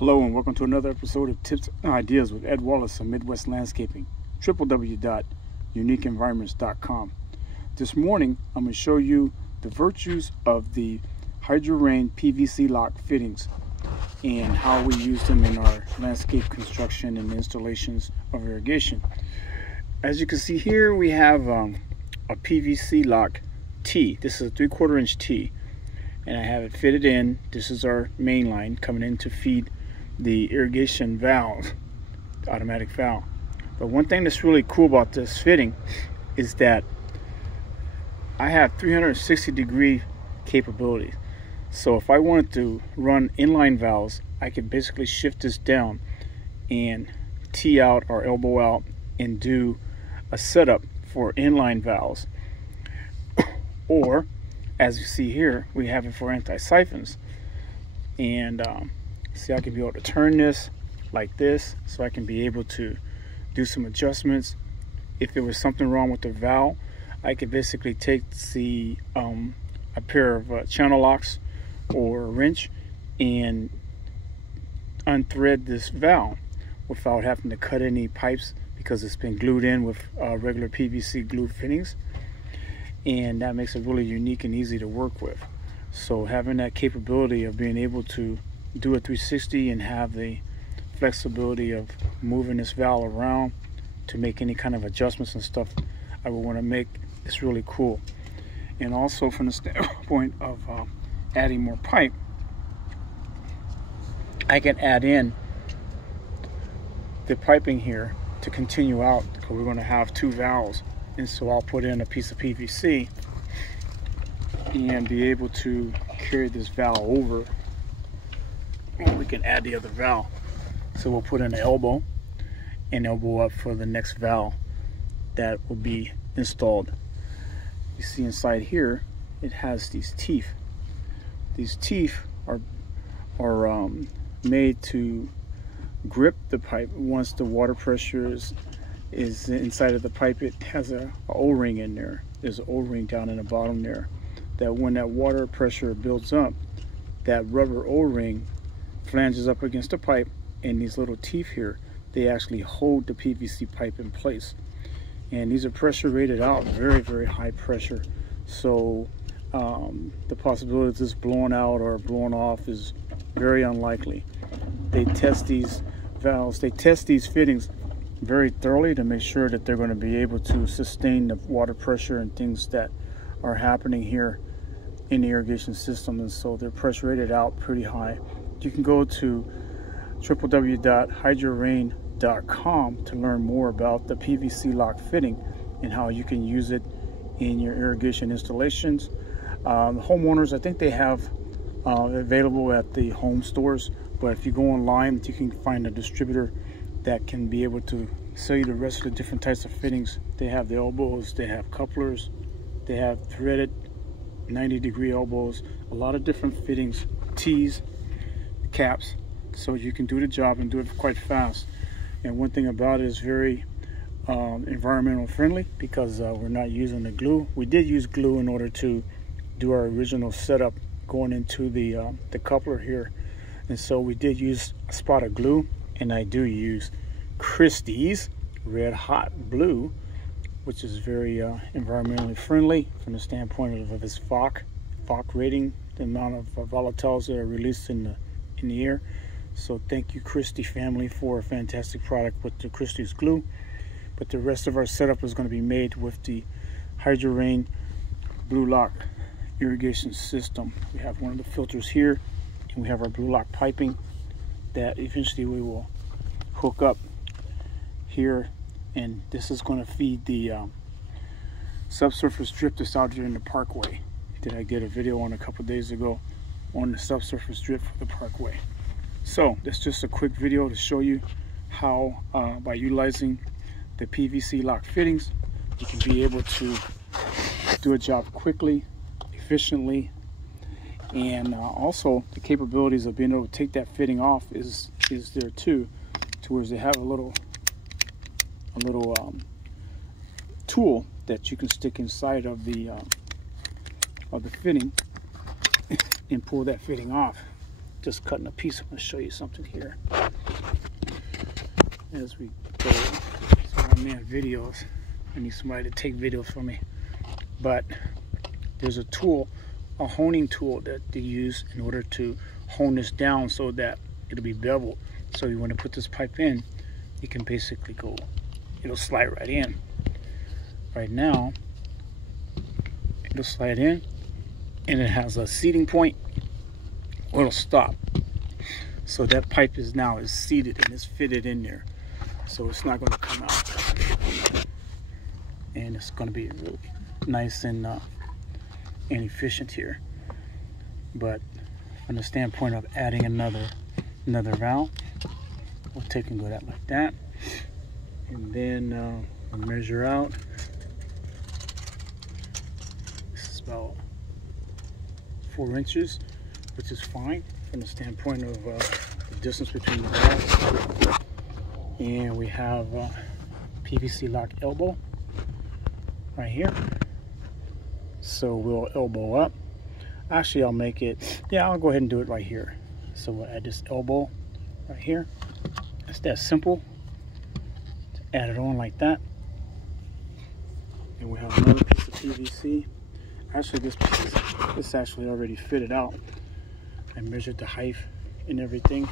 Hello and welcome to another episode of Tips and Ideas with Ed Wallace of Midwest Landscaping, www.uniqueenvironments.com. This morning I'm going to show you the virtues of the HydroRain PVC lock fittings and how we use them in our landscape construction and installations of irrigation. As you can see here, we have a PVC lock T. This is a 3/4 inch T, and I have it fitted in. This is our main line coming in to feed the irrigation valve, the automatic valve. But one thing that's really cool about this fitting is that I have 360-degree capability. So if I wanted to run inline valves, I could basically shift this down and tee out or elbow out and do a setup for inline valves. Or, as you see here, we have it for anti-siphons. And see, I can be able to turn this like this, so I can be able to do some adjustments. If there was something wrong with the valve, I could basically take a pair of channel locks or a wrench and unthread this valve without having to cut any pipes, because it's been glued in with regular PVC glue fittings, and that makes it really unique and easy to work with. So having that capability of being able to do a 360 and have the flexibility of moving this valve around to make any kind of adjustments and stuff I would want to make, is really cool. And also from the standpoint of adding more pipe, I can add in the piping here to continue out, because we're going to have two valves. And so I'll put in a piece of PVC and be able to carry this valve over. We can add the other valve. So we'll put in an elbow and elbow up for the next valve that will be installed. You see inside here, it has these teeth. These teeth are made to grip the pipe. Once the water pressure is inside of the pipe, it has a O-ring in there. There's an O-ring down in the bottom there, that when that water pressure builds up, that rubber O-ring flanges up against the pipe, and these little teeth here, they actually hold the PVC pipe in place. And these are pressure rated out, very, very high pressure. So the possibility of this blowing out or blowing off is very unlikely. They test these valves, they test these fittings very thoroughly to make sure that they're going to be able to sustain the water pressure and things that are happening here in the irrigation system. And so they're pressure rated out pretty high. You can go to www.hydrorain.com to learn more about the PVC lock fitting and how you can use it in your irrigation installations. Homeowners, I think they have available at the home stores, but if you go online, you can find a distributor that can be able to sell you the rest of the different types of fittings. They have the elbows, they have couplers, they have threaded 90-degree elbows, a lot of different fittings, tees, caps, so you can do the job and do it quite fast. And one thing about it is very environmental friendly, because we're not using the glue. We did use glue in order to do our original setup going into the coupler here, and so we did use a spot of glue, and I do use Christie's Red Hot Blue, which is very environmentally friendly from the standpoint of its FOC rating, the amount of volatiles that are released in the air. So thank you, Christie family, for a fantastic product with the Christie's glue. But the rest of our setup is going to be made with the HydroRain Blue Lock irrigation system. We have one of the filters here, and we have our Blue Lock piping that eventually we will hook up here, and this is going to feed the subsurface drip that's out here in the parkway that I did a video on a couple days ago on the subsurface drip for the parkway. So that's just a quick video to show you how by utilizing the PVC lock fittings, you can be able to do a job quickly, efficiently, and also the capabilities of being able to take that fitting off is there too, to where they have a little tool that you can stick inside of the fitting and pull that fitting off. just cutting a piece. I'm going to show you something here as we go. So I'm in videos. I need somebody to take videos for me. But there's a tool, a honing tool that they use in order to hone this down so that it'll be beveled. So you want to put this pipe in, you can basically go, it'll slide right in. Right now, it'll slide in, and it has a seating point, or it'll stop. So that pipe is now seated and it's fitted in there. So it's not going to come out. And it's going to be really nice and efficient here. But from the standpoint of adding another valve, we'll take and go that like that. And then we'll measure out. This is about 4 inches, which is fine from the standpoint of the distance between the valves. And we have PVC lock elbow right here. So we'll elbow up. Actually, I'll make it, I'll go ahead and do it right here. So we'll add this elbow right here. It's that simple. Add it on like that. And we have another piece of PVC. Actually, this piece is actually already fitted out. I measured the height and everything.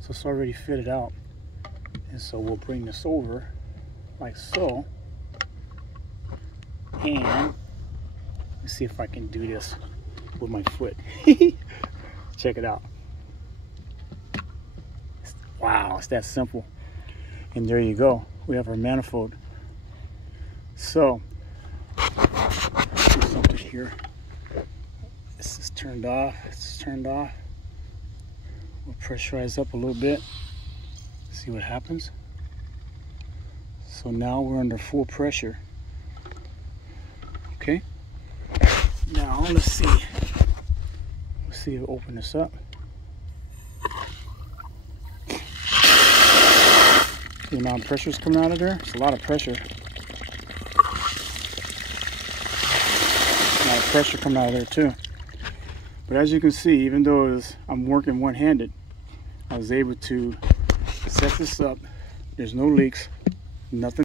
So it's already fitted out. And so we'll bring this over like so. And let's see if I can do this with my foot. Check it out. Wow, it's that simple. And there you go. We have our manifold. So, let's do something here. This is turned off. It's turned off. We'll pressurize up a little bit. See what happens. So now we're under full pressure. Okay. Now let's see. Let's see. Open this up. See the amount of pressure is coming out of there. It's a lot of pressure. A lot of pressure coming out of there too. But as you can see, even though I'm working one-handed, I was able to set this up. There's no leaks, nothing.